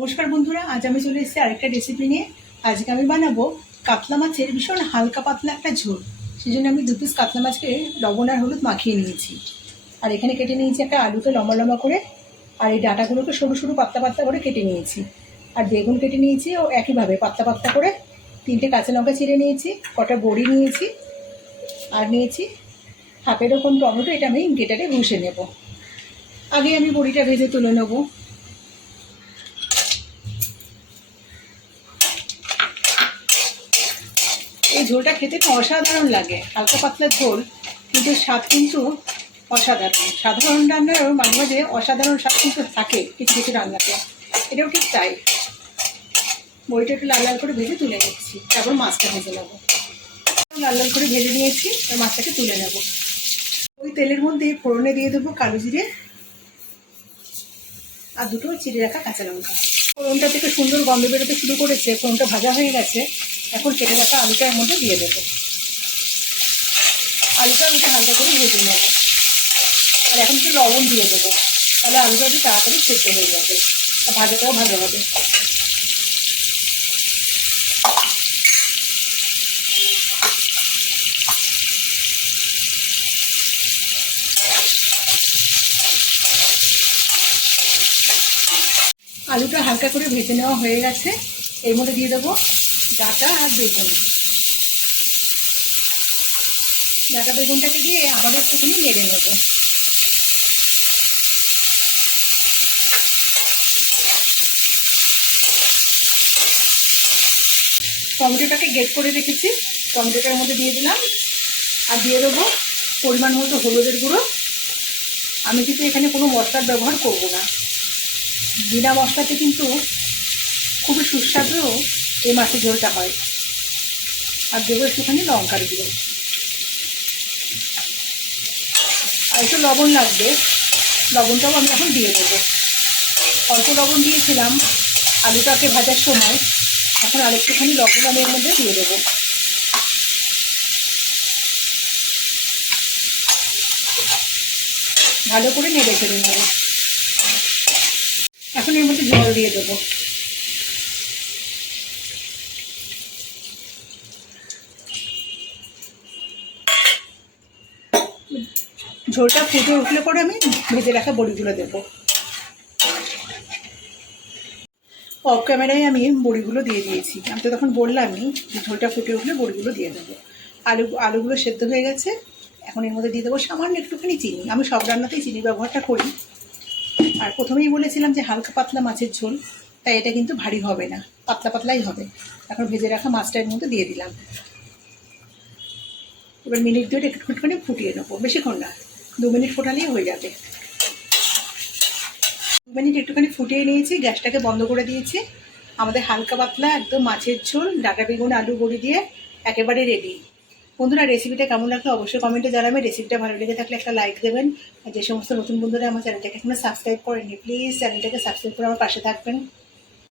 নমস্কার বন্ধুরা, আজ আমি চলে এসেছি আরেকটা রেসিপি নিয়ে। আজকে আমি বানাবো কাতলা মাছের ভীষণ হালকা পাতলা একটা ঝোল। সেই জন্য আমি দু পিস কাতলা মাছকে লবণ আর হলুদ মাখিয়ে নিয়েছি। আর এখানে কেটে নিয়েছি একটা আলুকে লম্বা লম্বা করে, আর এই ডাটাগুলোকে সরু সরু পাতলা পাতলা করে কেটে নিয়েছি। আর বেগুন কেটে নিয়েছি, ও একইভাবে পাতলা পাতলা করে তিনটে কাঁচা লঙ্কা চিড়ে নিয়েছি, কটা বড়ি নিয়েছি, আর নিয়েছি হাফ এরকম টমেটো, এটা আমি গেটারে ঘষে নেব। আগে আমি বড়িটা ভেজে তুলে নেব। এই ঝোলটা খেতে না অসাধারণ লাগে, হালকা পাতলা ঝোল, কিন্তু স্বাদ কিন্তু অসাধারণ। সাধারণ রান্নারও মাঝে মাঝে অসাধারণ স্বাদ কিন্তু থাকে কিছু কিছু রান্নাতে। এটাও ঠিক তাই। বড়িটা একটু লাল লাল করে ভেজে তুলে নিচ্ছি, তারপর মাছটা ভেজে নেব। লাল লাল করে ভেজে নিয়েছি আর মাছটাকে তুলে নেব। ওই তেলের মধ্যে ফোড়নে দিয়ে দেবো কালো জিরে আর দুটো চিড়ে রাখা কাঁচা লঙ্কা। ফোড়নটা থেকে সুন্দর গন্ধ বেরোতে শুরু করেছে, ফোড়নটা ভাজা হয়ে গেছে। এখন কেটে রাখা আলুটা এর মধ্যে দিয়ে দেবো। আলুটা ওইটা হালকা করে ভেজে নেব। আর এখন একটু লবণ দিয়ে দেবো। তাহলে আলুটা একটু তাড়াতাড়ি সেদ্ধ হয়ে যাবে। আর ভাজাটাও ভালো হবে। আলুটা হালকা করে ভেজে নেওয়া হয়ে গেছে। এর মধ্যে দিয়ে দেবো ডাটা আর বেগুন। ডাটা বেগুনটাকে দিয়ে আবার একটুখানি নেড়ে নেব। টমেটোটাকে গেট করে রেখেছি। টমেটোটার মধ্যে দিয়ে দিলাম। আর দিয়ে দেবো পরিমাণ মতো হলুদের গুঁড়ো। আমি কিন্তু এখানে কোনো মশলার ব্যবহার করব না। বিনা মশলাতে কিন্তু খুবই সুস্বাদু এই মাছের ঝোলটা হয়। আর দেবো একটুখানি লঙ্কার গুঁড়ো। আর একটু লবণ লাগবে। লবণটাও আমি এখন দিয়ে দেবো। অল্প লবণ দিয়েছিলাম আলুটাকে ভাজার সময়। এখন আরেকটুখানি লবণ আমি এর মধ্যে দিয়ে দেবো। ভালো করে নেড়ে ফেলে নেব। এখন এর মধ্যে জল দিয়ে দেবো। ঝোলটা ফুটে উঠলে পরে আমি ভেজে রাখা বড়িগুলো দেবো। অফ ক্যামেরায় আমি বড়িগুলো দিয়ে দিয়েছি। আমি তো তখন বললামই যে ঝোলটা ফুটে উঠলে বড়িগুলো দিয়ে দেবো। আলু, আলুগুলো সেদ্ধ হয়ে গেছে। এখন এর মধ্যে দিয়ে দেবো সামান্য একটুখানি চিনি। আমি সব রান্নাতেই চিনি ব্যবহারটা করি। আর প্রথমেই বলেছিলাম যে হালকা পাতলা মাছের ঝোল, তাই এটা কিন্তু ভারী হবে না। পাতলা পাতলাই হবে। এখন ভেজে রাখা মাছটা এর মধ্যে দিয়ে দিলাম। এবার মিনিট দুয়েক একটুখানি ফুটিয়ে নেব, বেশিক্ষণ না, দু মিনিট ফোটালেই হয়ে যাবে। দু মিনিট একটুখানি ফুটিয়ে নিয়েছি, গ্যাসটাকে বন্ধ করে দিয়েছি। আমাদের হালকা পাতলা একদম মাছের ঝোল, ডাটা বেগুন, আলু বড়ি দিয়ে একেবারে রেডি বন্ধুরা রেসিপিটা কেমন লাগল অবশ্যই কমেন্টে জানাবেন রেসিপিটা ভালো লেগে থাকলে একটা লাইক দেবেন। আর যে সমস্ত নতুন বন্ধুরা আমার চ্যানেলটাকে এখনও সাবস্ক্রাইব করেনি প্লিজ চ্যানেলটাকে সাবস্ক্রাইব করে আমার পাশে থাকবেন।